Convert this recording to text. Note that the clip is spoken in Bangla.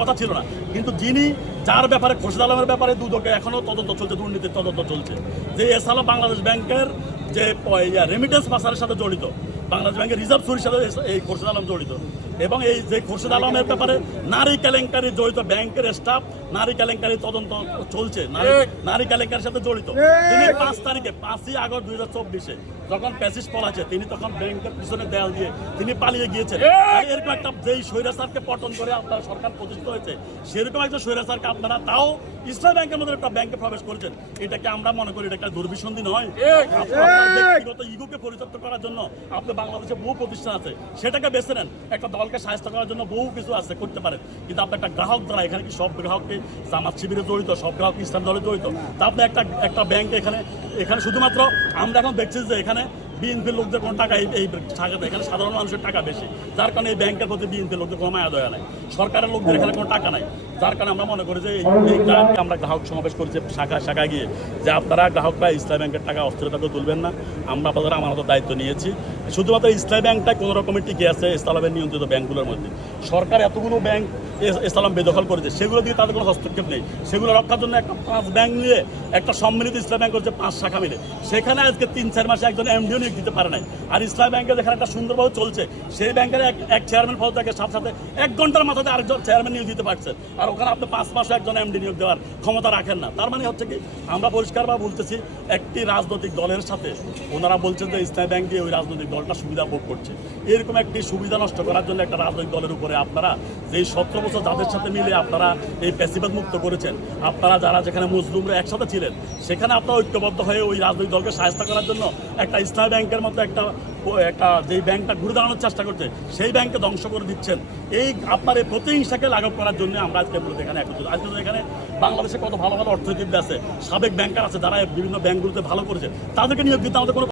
কথা ছিল না, কিন্তু যিনি যার ব্যাপারে খোরশেদ আলমের ব্যাপারে দুদকে এখনো তদন্ত চলছে, দুর্নীতির তদন্ত চলছে, যে এস আলম বাংলাদেশ ব্যাংকের যে রেমিটেন্স পাচারের সাথে জড়িত, বাংলাদেশ ব্যাংকের রিজার্ভ চুরির সাথে এই খোরশেদ আলম জড়িত, এবং এই যে খোরশেদ আলমের ব্যাপারে নারী কেলেঙ্কারি জড়িত ব্যাংকের স্টাফ, নারী কেলেঙ্কারি তদন্ত চলছে, নারী কেলেঙ্কারির সাথে জড়িত। তিনি 5 তারিখে 5ই আগস্ট 2024 যখন প্যাসিস পলাছে, তিনি তখন ব্যাংকের পিছনে দেয়াল দিয়ে তিনি পালিয়ে গিয়েছেন। এরকম একটা যেই স্বৈরাচারকে পতন করে আপনার সরকার প্রতিষ্ঠিত হয়েছে, সেরকম একটা স্বৈরাচারকে আপনারা তাও ইসলাম ব্যাংকের মধ্যে একটা ব্যাংকে প্রবেশ করেছেন। এটাকে আমরা মনে করি এটা একটা দুর্বিসন্ধি নয়। আপনার ব্যক্তিগত ইগোকে পরিত্যক্ত করার জন্য আপনি বাংলাদেশে বহু প্রতিষ্ঠান আছে, সেটাকে বেছে নেন। একটা দলকে সাহায্য করার জন্য বহু কিছু আছে, করতে পারেন, কিন্তু আপনি একটা গ্রাহক দ্বারা, এখানে কি সব গ্রাহককে জামাত শিবিরে জড়িত, সব গ্রাহক ইসলাম দলে জড়িত? তা আপনি একটা ব্যাংক এখানে শুধুমাত্র আমরা এখন দেখছি যে এখানে বিএনপির লোকদের কোনো টাকা এই টাকাতে, এখানে সাধারণ মানুষের টাকা বেশি, যার কারণে এই ব্যাংকের প্রতি বিএনপির লোকদের কোনো মায়া দয়া নাই, সরকারের লোকদের এখানে কোনো টাকা নাই, যার কারণে আমরা মনে করি যে এই গ্রামকে আমরা গ্রাহক সমাবেশ করেছি শাখায় গিয়ে, যে আপনারা গ্রাহকরা ইসলাম ব্যাংকের টাকা অস্থিরতাকে তুলবেন না। আমরা আপনাদের আমানত দায়িত্ব নিয়েছি, শুধুমাত্র ইসলাম ব্যাংকটা কোনো রকমের টিকে আছে ইসলামের নিয়ন্ত্রিত ব্যাংকগুলোর মধ্যে। সরকার এতগুলো ব্যাংক ইসলাম বেদখল করেছে, সেগুলো দিয়ে তাদের কোনো হস্তক্ষেপ নেই। সেগুলো রক্ষার জন্য একটা 5 ব্যাংক মিলে একটা সম্মিলিত ইসলাম ব্যাংক করছে, 5 শাখা মিলে, সেখানে আজকে 3-4 মাসে একজন এমডিও নিয়োগ দিতে পারে নাই। আর ইসলাম ব্যাংকে যেখানে একটা সুন্দরভাবে চলছে, সেই ব্যাংকের এক চেয়ারম্যান পদ থেকে সাথে 1 ঘন্টার মাথাতে আরেকজন চেয়ারম্যান নিয়োগ দিতে পারছেন, আর ওখানে আপনি 5 মাসে একজন এমডি নিয়োগ দেওয়ার ক্ষমতা রাখেন না। তার মানে হচ্ছে কি, আমরা পরিষ্কারভাবে বলতেছি, একটি রাজনৈতিক দলের সাথে ওনারা বলছেন যে ইসলাম ব্যাংক দিয়ে ওই রাজনৈতিক দলটা সুবিধা ভোগ করছে। এরকম একটি সুবিধা নষ্ট করার জন্য একটা রাজনৈতিক দলের উপরে আপনারা যেই 17 বছর যাদের সাথে মিলে আপনারা এই প্যাসিবাদ মুক্ত করেছেন, আপনারা যারা যেখানে মজলুমরা একসাথে ছিলেন, সেখানে আপনারা ঐক্যবদ্ধ হয়ে ওই রাজনৈতিক দলকে সাহায্য করার জন্য একটা ইসলাম ব্যাংকের মতো একটা যেই ব্যাংকটা ঘুরে দাঁড়ানোর চেষ্টা করছে, সেই ব্যাংককে ধ্বংস করে দিচ্ছেন। এই আপনার এই প্রতিহিংসাকে লাঘব করার জন্য আমরা আজকে মূলত এখানে একত্রিত। আজকে এখানে বাংলাদেশে কত ভালো ভালো অর্থনীতিবিদ আছে, সাবেক ব্যাংকার আছে, যারা বিভিন্ন ব্যাংকগুলোতে ভালো করেছে, তাদেরকে নিয়োগ দিতে আমাদের কোনো